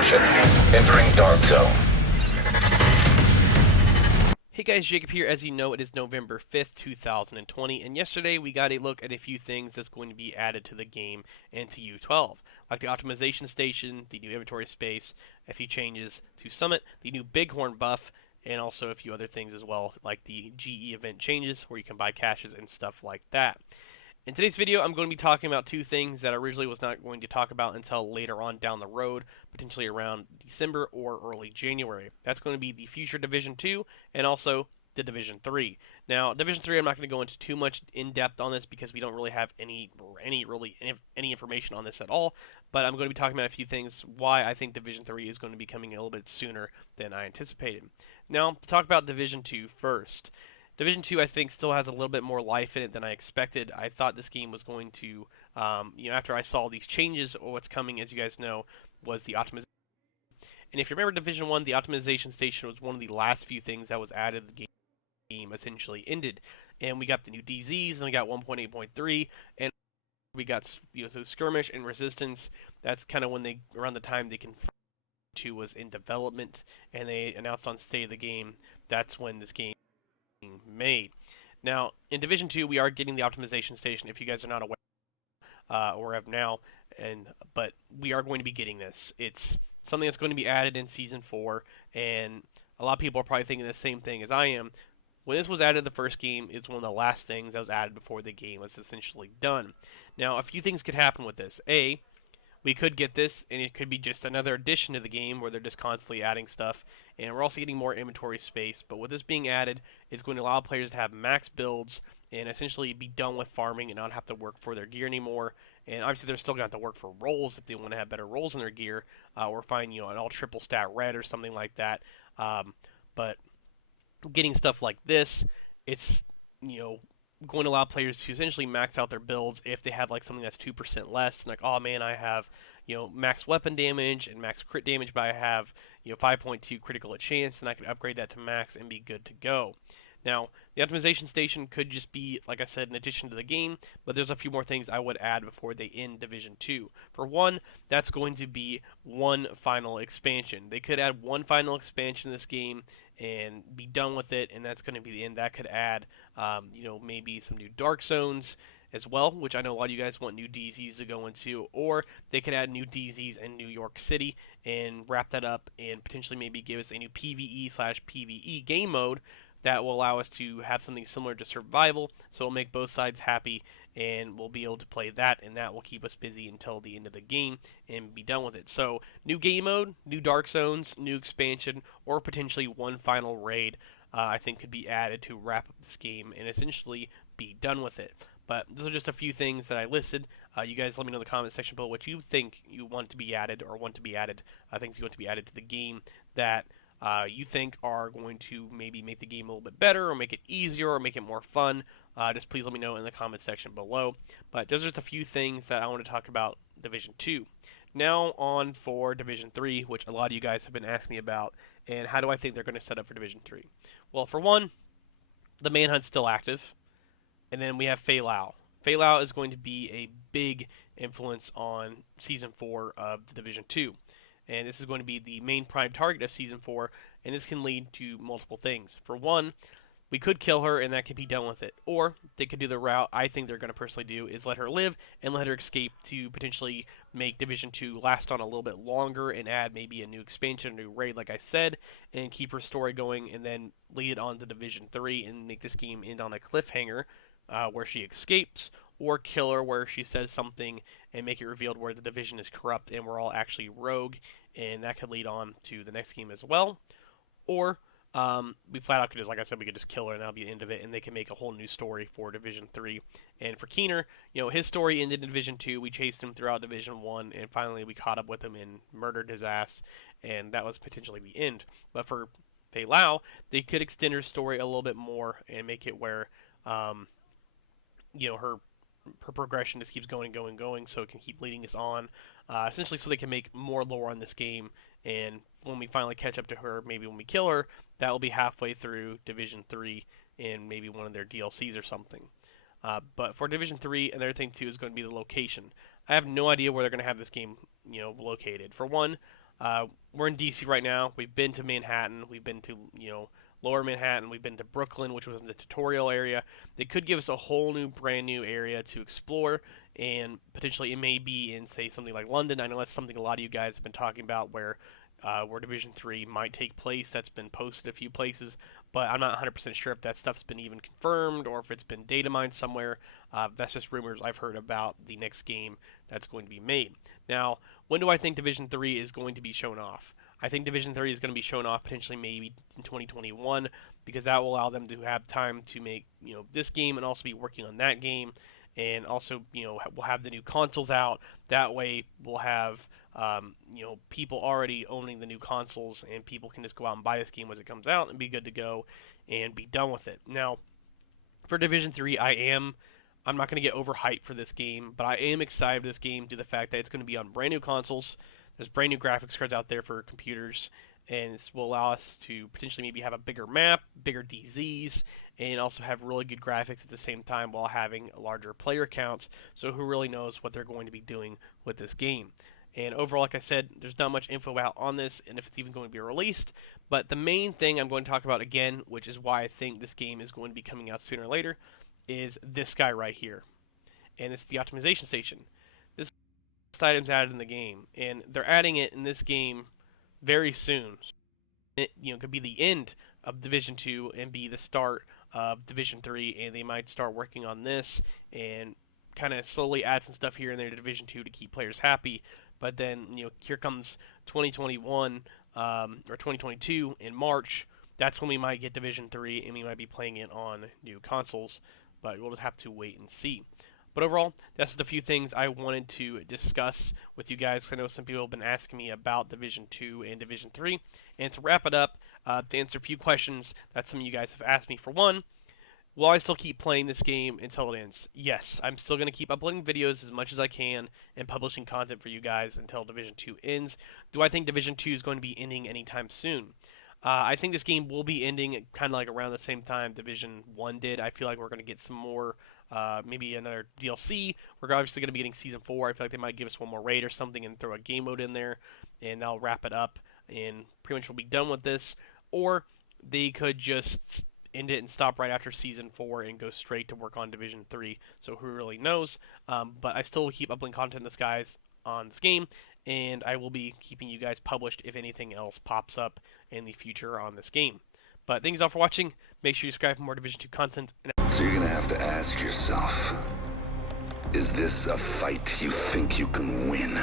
Attention, entering Dark Zone. Hey guys, Jacob here. As you know, it is November 5th, 2020, and yesterday we got a look at a few things that's going to be added to the game and to U12, like the optimization station, the new inventory space, a few changes to Summit, the new Bighorn buff, and also a few other things as well, like the GE event changes where you can buy caches and stuff like that. In today's video, I'm going to be talking about two things that I originally was not going to talk about until later on down the road, potentially around December or early January. That's going to be the future Division 2 and also the Division 3. Now, Division 3, I'm not going to go into too much in depth on this because we don't really have any information on this at all, but I'm going to be talking about a few things why I think Division 3 is going to be coming a little bit sooner than I anticipated. Now, to talk about Division 2 first. Division 2, I think, still has a little bit more life in it than I expected. I thought this game was going to, after I saw these changes, what's coming, as you guys know, was the optimization. And if you remember Division 1, the optimization station was one of the last few things that was added. The game essentially ended. And we got the new DZs, and we got 1.8.3, and we got so skirmish and resistance. That's kind of when around the time they confirmed 2 was in development, and they announced on State of the Game, that's when this game made. Now, in Division 2, we are getting the optimization station, if you guys are not aware, or have now, but we are going to be getting this. It's something that's going to be added in Season 4, and a lot of people are probably thinking the same thing as I am. When this was added the first game, it's one of the last things that was added before the game was essentially done. Now, a few things could happen with this. A, we could get this, and it could be just another addition to the game where they're just constantly adding stuff, and we're also getting more inventory space. But with this being added, it's going to allow players to have max builds and essentially be done with farming and not have to work for their gear anymore. And obviously, they're still going to have to work for rolls if they want to have better rolls in their gear, or find an all triple stat red or something like that. But getting stuff like this, it's going to allow players to essentially max out their builds if they have like something that's 2% less. Like, oh man, I have max weapon damage and max crit damage, but I have 5.2 critical at chance, and I can upgrade that to max and be good to go. Now, the optimization station could just be, like I said, an addition to the game, but there's a few more things I would add before they end Division 2. For one, that's going to be one final expansion. They could add one final expansion in this game and be done with it, and that's going to be the end. That could add, maybe some new dark zones as well, which I know a lot of you guys want new DZs to go into, or they could add new DZs in New York City and wrap that up and potentially maybe give us a new PvE/PvE game mode that will allow us to have something similar to survival, so it'll make both sides happy, and we'll be able to play that, and that will keep us busy until the end of the game and be done with it. So, new game mode, new dark zones, new expansion, or potentially one final raid, I think could be added to wrap up this game and essentially be done with it. But those are just a few things that I listed. You guys let me know in the comment section below what you think you want to be added or want to be added, things you want to be added to the game that you think are going to maybe make the game a little bit better or make it easier or make it more fun. Just please let me know in the comment section below. But those are just a few things that I want to talk about Division 2. Now on for Division 3, which a lot of you guys have been asking me about, and how do I think they're going to set up for Division 3? Well, for one, the Manhunt's still active, and then we have Fei Lao. Fei Lao is going to be a big influence on Season 4 of the Division 2. And this is going to be the main prime target of Season 4, and this can lead to multiple things. For one, we could kill her, and that could be done with it. Or they could do the route I think they're going to personally do, is let her live and let her escape to potentially make Division 2 last on a little bit longer and add maybe a new expansion, a new raid, like I said, and keep her story going, and then lead it on to Division 3 and make this game end on a cliffhanger where she escapes, or kill her where she says something and make it revealed where the division is corrupt and we're all actually rogue, and that could lead on to the next game as well. Or we flat out could just, like I said, we could just kill her and that'll be the end of it, and they can make a whole new story for Division 3. And for Keener, his story ended in Division 2. We chased him throughout Division 1, and finally we caught up with him and murdered his ass, and that was potentially the end. But for Fei Lao, they could extend her story a little bit more and make it where, her progression just keeps going and going and going, so it can keep leading us on, essentially so they can make more lore on this game, and when we finally catch up to her, maybe when we kill her, that will be halfway through Division 3 in maybe one of their DLCs or something. But for Division 3, another thing too is going to be the location. I have no idea where they're going to have this game, located. For one, We're in DC right now. We've been to Manhattan. We've been to, Lower Manhattan. We've been to Brooklyn, which was in the tutorial area. They could give us a whole new, brand new area to explore, and potentially it may be in, say, something like London. I know that's something a lot of you guys have been talking about, where Division 3 might take place. That's been posted a few places, but I'm not 100% sure if that stuff's been even confirmed or if it's been data mined somewhere. That's just rumors I've heard about the next game that's going to be made. Now, when do I think Division 3 is going to be shown off? I think Division 3 is going to be shown off potentially maybe in 2021, because that will allow them to have time to make, this game and also be working on that game. And also, we'll have the new consoles out. That way, we'll have, people already owning the new consoles, and people can just go out and buy this game as it comes out and be good to go and be done with it. Now, for Division 3, I'm not going to get overhyped for this game, but I am excited for this game due to the fact that it's going to be on brand new consoles. There's brand new graphics cards out there for computers, and this will allow us to potentially maybe have a bigger map, bigger DZs, and also have really good graphics at the same time while having larger player counts. So who really knows what they're going to be doing with this game? And overall, like I said, there's not much info out on this and if it's even going to be released. But the main thing I'm going to talk about again, which is why I think this game is going to be coming out sooner or later, is this guy right here. And it's the optimization station. This item's added in the game, and they're adding it in this game very soon. It could be the end of Division 2 and be the start of Division 3, and they might start working on this and kind of slowly add some stuff here and there to Division 2 to keep players happy. But then, here comes 2021 or 2022 in March. That's when we might get Division 3, and we might be playing it on new consoles. But we'll just have to wait and see. But overall, that's just a few things I wanted to discuss with you guys. I know some people have been asking me about Division 2 and Division 3. And to wrap it up, to answer a few questions that some of you guys have asked me. For one, will I still keep playing this game until it ends? Yes, I'm still going to keep uploading videos as much as I can and publishing content for you guys until Division 2 ends. Do I think Division 2 is going to be ending anytime soon? I think this game will be ending kind of like around the same time Division 1 did. I feel like we're going to get some more, maybe another DLC. We're obviously going to be getting Season 4. I feel like they might give us one more raid or something and throw a game mode in there, and that'll wrap it up, and pretty much we'll be done with this. Or they could just end it and stop right after Season 4 and go straight to work on Division 3. So who really knows? But I still will keep uploading content on this game, and I will be keeping you guys published if anything else pops up in the future on this game. But thanks all for watching. Make sure you subscribe for more Division 2 content. So you're gonna have to ask yourself, is this a fight you think you can win?